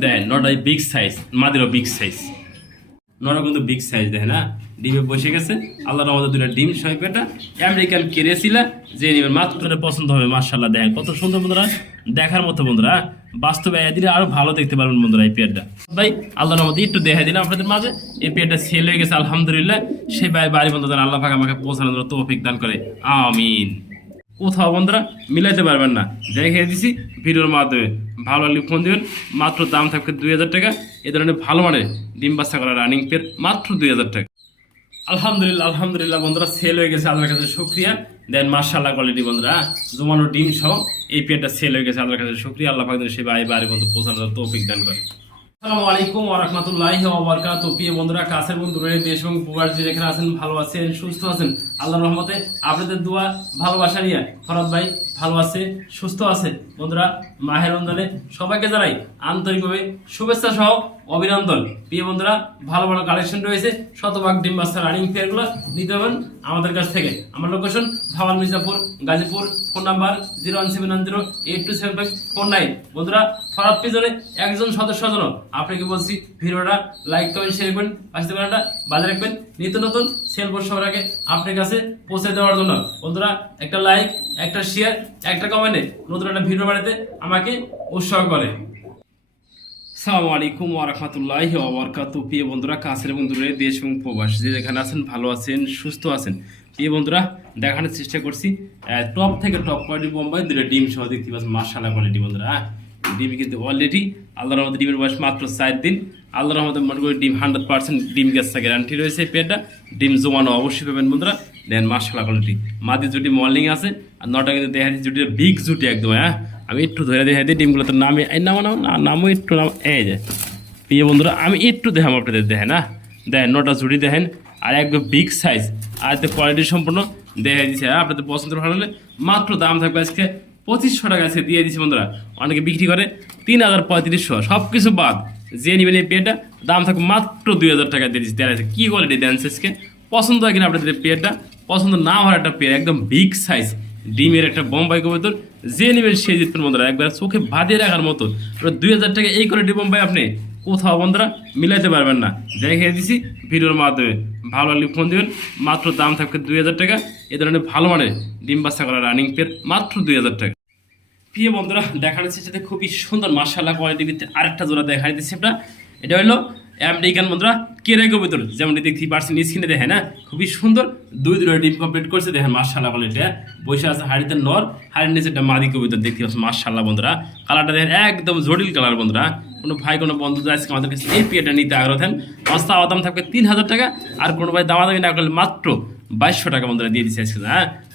দেখেন নটাই big size, মাদিরও বিগ সাইজ, নটা কিন্তু বিগ সাইজ দেখেন না, ডিমে বসে গেছে। আল্লাহর রহমতে দুটো ডিম সহ পেটা আমেরিকান কেরেছিলা যে নিবেন মাত্র পছন্দ হবে। মাশাআল্লাহ দেখেন কত সুন্দর বন্ধুরা, দেখার মতো বন্ধুরা, বাস্তবে দিলে আরো ভালো দেখতে পারবেন বন্ধুরা। এই পেয়ারটা ভাই আল্লাহর রহমতে একটু দেখাই দিলাম আপনাদের মাঝে। এই পেয়ারটা সেল হয়ে গেছে আলহামদুলিল্লাহ। সেই ভাই বাড়ি বন্ধু যেন আল্লাহ পাক আমাকে পৌঁছানোর তৌফিক দান করে, আমিন। কোথাও বন্ধুরা মিলাইতে পারবেন না, দেখিয়ে দিছি ভিডিওর মাধ্যমে। ভালো লাগলে ফোন দেবেন, মাত্র দাম থাকবে 2000 টাকা। এ ধরনের ভালো মানের ডিম বাচ্চা করা রানিং পেয়ার মাত্র 2000 টাকা। আলহামদুলিল্লাহ আলহামদুলিল্লাহ বন্ধুরা, সেল হয়ে গেছে, আল্লাহর কাছে শুকরিয়া। দেন মাশাআল্লাহ কোয়ালিটি বন্ধুরা, জমানো ডিম সহ এই পেয়ারটা সেল হয়ে গেছে, আল্লাহর কাছে শুকরিয়া। আল্লাহ পাক সে ভাই বাড়ি বন্ধু পৌঁছানোর তৌফিক দান করে। আসসালামু আলাইকুম ওয়া রাহমাতুল্লাহি ওয়া বারাকাতুহু। প্রিয় বন্ধুরা, কাছের বন্ধুরা, দেশ এবং প্রবাসী যেখানে আছেন, ভালো আছেন, সুস্থ আছেন, আল্লাহর রহমতে আপনাদের দোয়া ভালোবাসা নিয়ে ফরাদ ভাই ভালো আছে, সুস্থ আছে। বন্ধুরা, মাহে রমজানে সবাইকে জানাই আন্তরিকভাবে শুভেচ্ছা সহ অভিনন্দন। প্রিয় বন্ধুরা, ভালো ভালো কালেকশন রয়েছে, শতভাগ ডিম বাচ্চা রানিং পেয়ারগুলো নিতে পারবেন আমাদের কাছ থেকে। আমার location Bhawal Mirzapur, Gazipur. Phone number 01790827549। বন্ধুরা, ফরাদ পিজনে একজন সদস্য জন্য আপনাকে বলছি ভিডিওটা লাইক কমেন্ট শেয়ার করবেন, পাশে বাটনটা বাজে রাখবেন, নিত্য নতুন সেল পোস্ট সবার আগে আপনার কাছে পৌঁছে দেওয়ার জন্য। বন্ধুরা, একটা লাইক, একটা শেয়ার, একটা কমেন্টে নতুন একটা ভিডিও বানাতে আমাকে উৎসাহ করে। আসসালামু আলাইকুম ওয়া রাহমাতুল্লাহি ওয়া বারাকাতুহু। প্রিয় বন্ধুরা, কাছের এবং দূরে, দেশ এবং প্রবাসী যেখানে আছেন, ভালো আছেন, সুস্থ আছেন। প্রিয় বন্ধুরা, দেখানোর চেষ্টা করছি টপ থেকে টপ কোয়ালিটি বোম্বাই দুটো ডিম সহ দেখতে পাচ্ছেন। মাশাআল্লাহ কোয়ালিটি বন্ধুরা, ডিম কিন্তু অলরেডি আল্লাহর রহমতে ডিমের বয়স মাত্র 4 দিন। আল্লাহর রহমতে মনে করি ডিম 100% ডিম গাছটা গ্যারান্টি রয়েছে। পেটটা ডিম জমানো অবশ্যই পাবেন বন্ধুরা। দেন মাশাআল্লাহ কোয়ালিটি মাদি জুটি মর্নিং আছে, আর নটা কিন্তু দেখা যাচ্ছে জুটিটা বিগ জুটি একদম। আমি একটু ধরে দেখা দিই ডিমগুলো, তো নামে নামও একটু নাম এই যে। প্রিয় বন্ধুরা, আমি একটু দেখাম আপনাদের, দেখেন না, দেখেন নটা জুটি দেখেন, আর একদম বিগ সাইজ, আর এতে কোয়ালিটি সম্পূর্ণ দেখা দিচ্ছে। আপনাদের পছন্দ ভালো হলে মাত্র দাম থাকবে আজকে 2500 টাকা আজকে দিয়ে দিচ্ছি বন্ধুরা। অনেকে বিক্রি করে 3000-3500, সব কিছু বাদ যে নেবেন এই পেয়ারটা দাম থাকবে মাত্র 2000 টাকা দিয়ে দিচ্ছি। দেখা কি কোয়ালিটি দেন শেষকে পছন্দ হয় কিনা আপনাদের পেয়ারটা, পছন্দ না হওয়ার একটা পেয়ার, একদম বিগ সাইজ ডিমের একটা বোম্বাই কবুতর, যে নেবেন সে জিতবেন বন্ধুরা। একবার চোখে বাঁধিয়ে রাখার মতো 2000 টাকা এই কোয়ালিটি বোম্বাই আপনি কোথাও বন্ধুরা মিলাইতে পারবেন না, দেখিয়ে দিছি ভিডিওর মাধ্যমে। ভালো লাগলে ফোন দেবেন, মাত্র দাম থাকবে 2000 টাকা। এ ধরনের ভালো মানের ডিম বাচ্চা করা রানিং পেয়ার মাত্র 2000 টাকা। প্রিয় বন্ধুরা, দেখানোর চেষ্টাতে খুবই সুন্দর মাশাআল্লাহ কোয়ালিটির ভিতরে আরেকটা জোড়া দেখাই দিচ্ছি আমরা। এটা হলো আমেরিকান বন্ধুরা কেরে কবুতর, যেমন দেখতে পারছেন স্ক্রিনে, দেখেন না, খুবই সুন্দর। দুই ডিম কমপ্লিট করছে, দেখেন মাশাআল্লাহ কোয়ালিটি। বসে আছে হাড়িতে নর, হাড়ির নিচে একটা মাদি কবুতর দেখতে পাচ্ছেন। মাশাআল্লাহ বন্ধুরা, কালারটা দেখেন একদম জটিল কালার বন্ধুরা। কোনো ভাই কোনো বন্ধু আজকে আমাদের কাছে এই পেয়ারটা নিতে আগ্রহ থাকেন, অস্তা দাম থাকবে 3000 টাকা। আর কোনো ভাই দামাদামি না করলে মাত্র 2200 টাকা বন্ধুরা দিয়ে দিচ্ছি আজকে।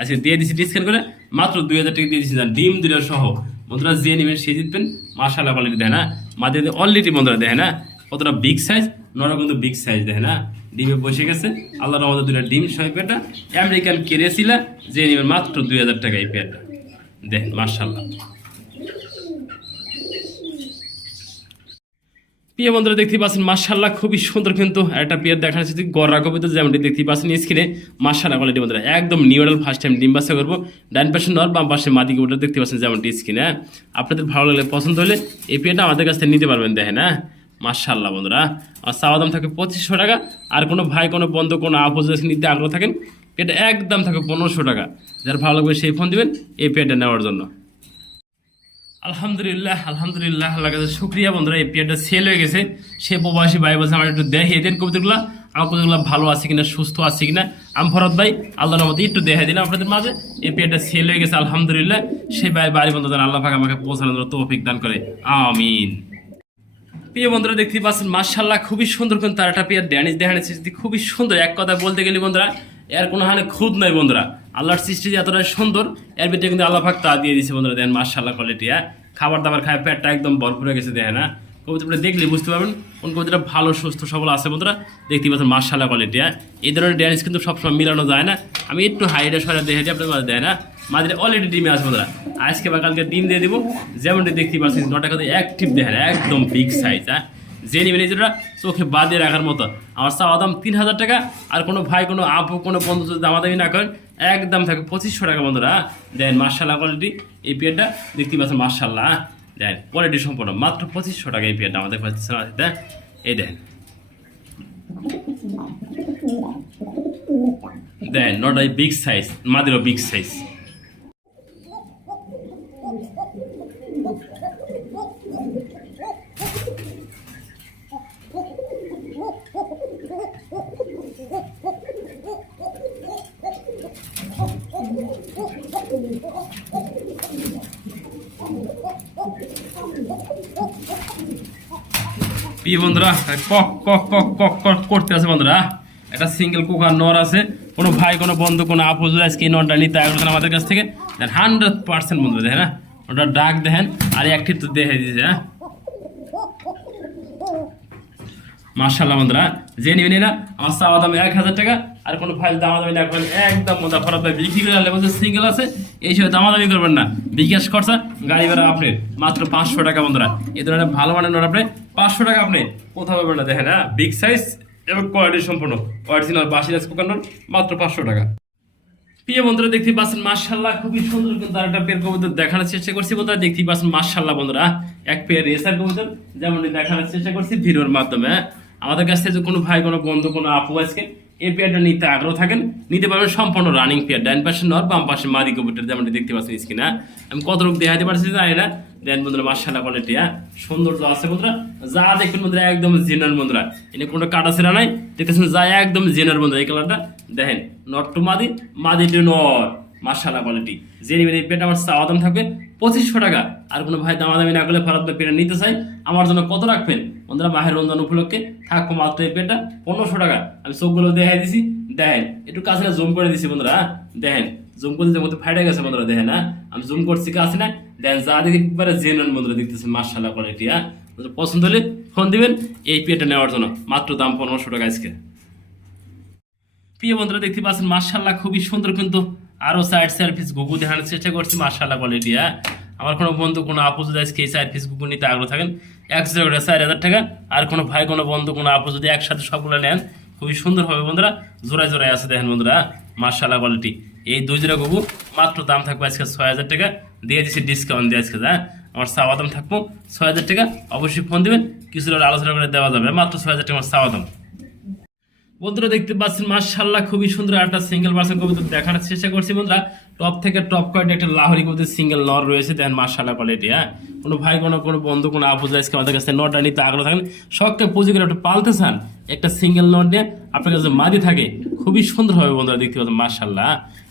আজকে দিয়ে দিচ্ছি ডিসকাউন্ট করে মাত্র 2000 টাকা দিয়ে দিচ্ছি ডিম দুটো সহ। বন্ধুরা, যে নেবেন সে জিতবেন। মাশাআল্লাহ কোয়ালিটি দেখেন না, মাদি অলরেডি বন্ধুরা দেখেন না কতটা বিগ সাইজ, নটা কিন্তু বিগ সাইজ দেখেন না, ডিমে বসে গেছে। আল্লাহর রহমতে দুটো ডিম সহ পেয়ারটা আমেরিকান কেরেছিলা যে নেবেন মাত্র 2000 টাকা এই পেয়ারটা দেখেন। মাশাআল্লাহ প্রিয় বন্ধুরা, দেখতে পাচ্ছেন মাশাআল্লাহ খুবই সুন্দর কিন্তু একটা পেয়ার দেখানো হচ্ছে গররা কবিতা, যেমনটি দেখতে পাচ্ছেন স্ক্রিনে। মাশাআল্লাহ কোয়ালিটি বন্ধুরা একদম নিউরাল, ফার্স্ট টাইম ডিম বাচ্চা করবো। ডান পাশে নর, বাম পাশে মাদি কবিতা দেখতে পাচ্ছেন যেমনটি স্ক্রিনে। আপনাদের ভালো লাগলে পছন্দ হলে এই পেয়ারটা আমাদের কাছ থেকে নিতে পারবেন। দেখেন না মাশাআল্লাহ বন্ধুরা, আর চাওয়া দাম থাকে 2500 টাকা। আর কোনো ভাই কোনো বন্ধু কোনো আপু যদি নিতে আগ্রহ থাকেন, এটা একদম থাকে 1500 টাকা। যার ভালো লাগবে সেই ফোন দিবেন এই পেয়ারটা নেওয়ার জন্য। আলহামদুলিল্লাহ আলহামদুলিল্লাহ, আল্লাহর কাছে শুকরিয়া বন্ধুরা, এই পেয়ারটা সেল হয়ে গেছে। সে প্রবাসী ভাই বলছে আমার একটু দেখিয়ে দেন কবিতাগুলো, আমার কবিতাগুলো ভালো আছে কিনা, সুস্থ আছে কিনা। আমি ফরাদ ভাই আল্লাহর রহমতে একটু দেখাই দিলাম আপনাদের মাঝে। এই পেয়ারটা সেল হয়ে গেছে আলহামদুলিল্লাহ। সে ভাই বাড়ি বন্ধু যেন আল্লাহ পাক আমাকে পৌঁছানোর তৌফিক দান করে, আমিন। প্রিয় বন্ধুরা, দেখতে পাচ্ছেন মাশাআল্লাহ খুবই সুন্দর কিন্তু তার একটা পেয়ার ড্যানিশ দেখাচ্ছে খুবই সুন্দর। এক কথা বলতে গেলে বন্ধুরা এর কোনো হানে খুদ নয় বন্ধুরা, আল্লাহর সৃষ্টি এতটা সুন্দর, এর ভিতরে কিন্তু আল্লাহ পাক তা দিয়ে দিয়েছে বন্ধুরা। দেখেন মাশাআল্লাহ কোয়ালিটি, খাবার দাবার খায় পেটটা একদম ভরপুর হয়ে গেছে। দেখেন না, কবুতরটা দেখলে বুঝতে পারবেন কোন কবুতরটা ভালো সুস্থ সবল আছে বন্ধুরা। দেখতে পাচ্ছেন মাশাআল্লাহ কোয়ালিটি। এই ধরনের ড্যানিশ কিন্তু সবসময় মিলানো যায় না। আমি একটু হাইটে সরে দেখে দিই আপনার মাঝে, দেয় না মাঝে অলরেডি ডিমে আছে বন্ধুরা। আজকে বা কালকে ডিম দিয়ে দিব, যেমনটি দেখতে পাচ্ছেন নটা কিন্তু অ্যাক্টিভ দেখেন, একদম বিগ সাইজ। যে নেবেন এই যেটা চোখে বাঁধিয়ে রাখার মতো। আমার চাওয়া দাম 3000 টাকা। আর কোনো ভাই কোনো আপু কোনো বন্ধু যদি দামাদামি না করেন একদম থাকে 2500 টাকা বন্ধুরা। দেন মাশাআল্লাহ কোয়ালিটি এই পেয়ারটা দেখতে পাচ্ছেন মাশাআল্লাহ দেখেন কোয়ালিটি সম্পূর্ণ মাত্র 2500 টাকা এই পেয়ারটা আমাদের কাছে দেন। এই দেখেন দেখেন নটাই বিগ সাইজ, মাদিরও বিগ সাইজ। প্রিয় বন্ধুরা কক কক কক কক কক করতে আছে বন্ধুরা, একটা সিঙ্গেল কোকার নর আছে। কোনো ভাই কোনো বন্ধু কোনো আপু যদি আজকে এই নরটা নিতে আগ্রহ আমাদের কাছ থেকে 100% বন্ধু দেখেন না, ওটা ডাক দেখেন আর একটি তো দেখে দিয়েছে। হ্যাঁ মাশাআল্লাহ বন্ধুরা, যে নিবেন না আমার চাওয়া দাম 1000 টাকা। আর কোনো ফাইল দামাদামি না করেন, একদম মজা ফরাত বিক্রি করে আনলে বলছে সিঙ্গেল আছে এই সময় দামাদামি করবেন না, বিকাশ খরচা গাড়ি ভাড়া আপনি মাত্র 500 টাকা বন্ধুরা। এই ধরনের ভালো মানের নোট আপনি 500 টাকা আপনি কোথাও পাবেন না। দেখেন হ্যাঁ বিগ সাইজ এবং কোয়ালিটি সম্পূর্ণ অরিজিনাল বাসিরাজ কোকার নোট মাত্র 500 টাকা। প্রিয় বন্ধুরা দেখতে পাচ্ছেন মাশাআল্লাহ খুবই সুন্দর কিন্তু আরেকটা পেয়ার কবুতর দেখানোর চেষ্টা করছি বন্ধুরা। দেখতে পাচ্ছেন মাশাআল্লাহ বন্ধুরা এক পেয়ার রেসার কবুতর যেমনটি দেখানোর চেষ্টা করছি ভিডিওর মাধ্যমে। আমাদের কাছ থেকে কোনো ভাই কোনো বন্ধু কোনো আপু আজকে এই পেয়ারটা নিতে আগ্রহ থাকেন নিতে পারবেন সম্পূর্ণ রানিং পেয়ার, ডান পাশে নর বাম পাশে মাদি কবুতর যেমনটি দেখতে পাচ্ছেন স্ক্রিনে। আমি কত রূপ দেখাতে পারছি জানি না, দেন বন্ধুরা মাশাআল্লাহ কোয়ালিটি সৌন্দর্য আছে বন্ধুরা। যা দেখুন বন্ধুরা একদম জেনার বন্ধুরা, এনে কোনো কাটা ছেঁড়া নাই, দেখতেছেন যা একদম জেনার বন্ধুরা। এই কালারটা দেখেন নর টু মাদি, মাদি টু নর, মাশাআল্লাহ কোয়ালিটি। যে নেবেন এই পেয়ারটা আমার চাওয়া দাম থাকবে 2500 টাকা। আর কোনো ভাই দামাদামি না করলে ফেরত পেয়ার নিতে চাই আমার জন্য কত রাখবেন বন্ধুরা? মাহের রমজান উপলক্ষে থাকবো মাত্র এই পেয়ারটা 1500 টাকা। আমি চোখগুলো দেখাই দিছি, দেখেন একটু কাছে না জুম করে দিছি বন্ধুরা। দেখেন জুম করে দিতে মধ্যে ফাইটে গেছে বন্ধুরা, দেখেন না আমি জুম করছি কাছে না, দেখেন যা দেখে একবারে জেনুইন বন্ধুরা দেখতেছেন মাশাআল্লাহ কোয়ালিটি। পছন্দ হলে ফোন দিবেন এই পেয়ারটা নেওয়ার জন্য, মাত্র দাম 1500 টাকা আজকে। প্রিয় বন্ধুরা দেখতে পাচ্ছেন মাশাআল্লাহ খুবই সুন্দর কিন্তু আরো সাইড সার্ভিস গুগু দেখানোর চেষ্টা করছি মাশাআল্লাহ কোয়ালিটি। আমার কোনো বন্ধু কোনো আপু যদি আজকে এই সাইড পিস গুগু নিতে আগ্রহ থাকেন 4000 টাকা। আর কোনো ভাই কোনো বন্ধু কোনো আপু যদি একসাথে সবগুলো নেন খুবই সুন্দর হবে বন্ধুরা, জোড়ায় জোড়ায় আছে দেখেন বন্ধুরা মাশাআল্লাহ কোয়ালিটি। এই 2 জোড়া গুগু মাত্র দাম থাকবে আজকে 6000 টাকা, দিয়ে দিচ্ছি ডিসকাউন্ট দিয়ে আজকে। আমার চাওয়া দাম থাকবো 6000 টাকা। অবশ্যই ফোন দিবেন, কিছুটা আলোচনা করে দেওয়া যাবে, মাত্র 6000 টাকা আমার চাওয়া দাম। বন্ধুরা দেখতে পাচ্ছেন মাশাআল্লাহ খুবই সুন্দর একটা সিঙ্গেল পার্সন কবুতর দেখানোর চেষ্টা করছি বন্ধুরা। টপ থেকে টপ কোয়ালিটি একটা লাহোরি কবুতর সিঙ্গেল নর রয়েছে দেখেন মাশাআল্লাহ কোয়ালিটি। কোনো ভাই কোনো বন্ধু কোনো আপু আজকে আমাদের কাছে নটটা নিতে আগ্রহ থাকেন, শখকে পুঁজি করে একটা পালতে চান, একটা সিঙ্গেল নট নিয়ে আপনার কাছে মাদি থাকে খুবই সুন্দর হবে বন্ধুরা। দেখতে পাচ্ছেন মাশাআল্লাহ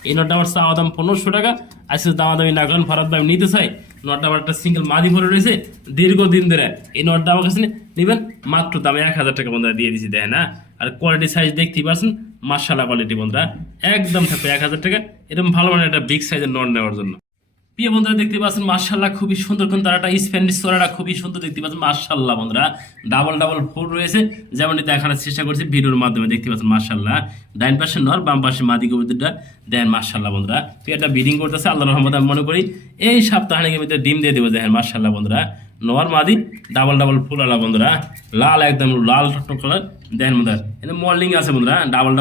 এই নটটা আমার চাওয়া দাম 1500 টাকা। আজকে দামাদামি না করেন ফরাত ভাই নিতে চাই, নটটা আমার একটা সিঙ্গেল মাদি ভরে রয়েছে দীর্ঘদিন ধরে, এই নটটা আমার কাছে নেবেন মাত্র দামে 1000 টাকা বন্ধুরা দিয়ে দিচ্ছি দেখেন। আর কোয়ালিটি সাইজ দেখতেই পাচ্ছেন মাশাআল্লাহ কোয়ালিটি বন্ধুরা, একদম থাকবে 1000 টাকা এরকম ভালো মানের একটা বিগ সাইজের নট নেওয়ার জন্য। প্রিয় বন্ধুরা দেখতে পাচ্ছেন মাশাআল্লাহ খুবই সুন্দর কিন্তু তার একটা স্প্যানিশ সোরাটা খুবই সুন্দর দেখতে পাচ্ছেন মাশাআল্লাহ বন্ধুরা। ডাবল ফুল রয়েছে যেমনটি দেখানোর চেষ্টা করছি ভিডিওর মাধ্যমে। দেখতে পাচ্ছেন মাশাআল্লাহ ডান পাশে নর বাম পাশে মাদি কবুতরটা দেন মাশাআল্লাহ বন্ধুরা। তো এটা ব্রিডিং করতেছে আল্লাহর রহমতে, আমি মনে করি এই সপ্তাহের ভিতরে ডিম দিয়ে দেবো দেখেন মাশাআল্লাহ বন্ধুরা। নর মাদি ডাবল ফুল আলা বন্ধুরা, লাল একদম লাল টক কালার দেখেন বন্ধুরা। এটা মল্ডিং আছে বন্ধুরা, ডাবল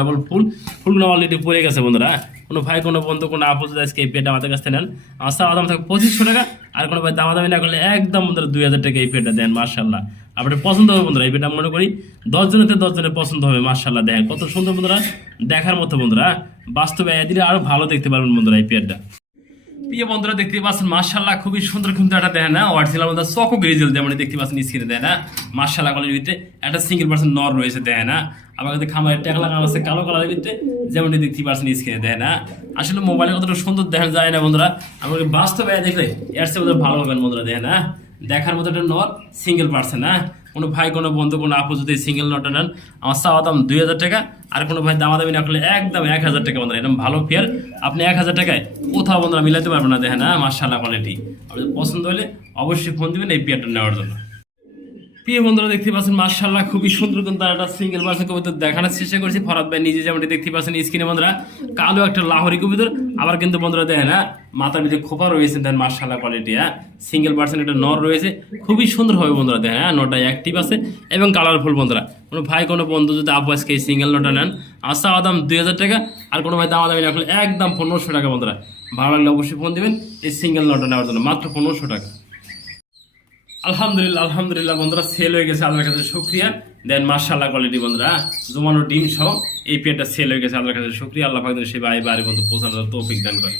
ফুলগুলো অলরেডি পড়ে গেছে বন্ধুরা। কোনো ভাই কোনো বন্ধু কোনো আপু যদি আজকে এই পেটটা আমাদের কাছ থেকে নেন আমার চাওয়া দাম থাকবে 2500 টাকা। আর কোনো ভাই দামাদামি না করলে একদম বন্ধুরা 2000 টাকা এই পেটটা দেন মাশাআল্লাহ। আপনার পছন্দ হবে বন্ধুরা, এই পেটটা মনে করি 10 জনেতে 10 জনের পছন্দ হবে মাশাআল্লাহ। দেখেন কত সুন্দর বন্ধুরা, দেখার মতো বন্ধুরা, বাস্তবে দিলে আরো ভালো দেখতে পারবেন বন্ধুরা এই পেটটা। প্রিয় বন্ধুরা দেখতে পাচ্ছেন মাশাআল্লাহ খুবই সুন্দর কিন্তু একটা দেখেন না অরিজিনাল মধ্যে চকো গ্রিজেল যেমন দেখতে পাচ্ছেন স্ক্রিনে দেয় না মাশাআল্লাহ কালারের ভিতরে একটা সিঙ্গেল পার্সন নর রয়েছে দেয় না। আমার কাছে খামারের ট্যাগ লাগানো আছে কালো কালারের ভিতরে যেমনটি দেখতে পাচ্ছেন স্ক্রিনে দেয় না। আসলে মোবাইলে কতটা সুন্দর দেখা যায় না বন্ধুরা, আমাকে বাস্তবে দেখলে এর চেয়ে ভালো হবেন বন্ধুরা। দেয় না দেখার মতো একটা নর সিঙ্গেল পার্সন। কোনো ভাই কোনো বন্ধু কোনো আপু যদি সিঙ্গেল নটটা নেন আমার চাওয়া দাম 2000 টাকা। আর কোনো ভাই দামাদামি না করলে একদম 1000 টাকা বন্ধুরা, এরকম ভালো পেয়ার আপনি 1000 টাকায় কোথাও বন্ধুরা মিলাতে পারবেন না। দেখেন মাশাআল্লাহ কোয়ালিটি। আপনাদের পছন্দ হলে অবশ্যই ফোন দিবেন এই পেয়ারটা নেওয়ার জন্য। প্রিয় বন্ধুরা দেখতে পাচ্ছেন মাশাআল্লাহ খুবই সুন্দর কিন্তু একটা সিঙ্গেল পার্সন কবুতর দেখানোর চেষ্টা করছি ফরাদ ভাই নিজে যেমনটি দেখতে পাচ্ছেন স্ক্রিনে বন্ধুরা। কালো একটা লাহোরি কবুতর, আবার কিন্তু বন্ধুরা দেখেন মাথার ভিতরে খোপা রয়েছে দেন মাশাআল্লাহ কোয়ালিটি। সিঙ্গেল পার্সন একটা নর রয়েছে খুবই সুন্দর হবে বন্ধুরা। দেখেন নটটা অ্যাক্টিভ আছে এবং কালারফুল বন্ধুরা। কোনো ভাই কোনো বন্ধু যদি আপু আজকে এই সিঙ্গেল নটটা নেন আমার চাওয়া দাম 2000 টাকা। আর কোনো ভাই দামাদামি না করলে একদম 1500 টাকা বন্ধুরা। ভালো লাগলে অবশ্যই ফোন দেবেন এই সিঙ্গেল নটটা নেওয়ার জন্য, মাত্র 1500 টাকা। আলহামদুলিল্লাহ আলহামদুলিল্লাহ বন্ধুরা, সেল হয়ে গেছে, আল্লাহর কাছে শুকরিয়া। দেন মাশাআল্লাহ কোয়ালিটি বন্ধুরা, জমানো ডিম সহ এই পেয়ারটা সেল হয়ে গেছে, আল্লাহর কাছে শুকরিয়া। আল্লাহ পাক যেন সে ভাই বাড়ি বন্ধু পৌঁছানোর তৌফিক দান করে।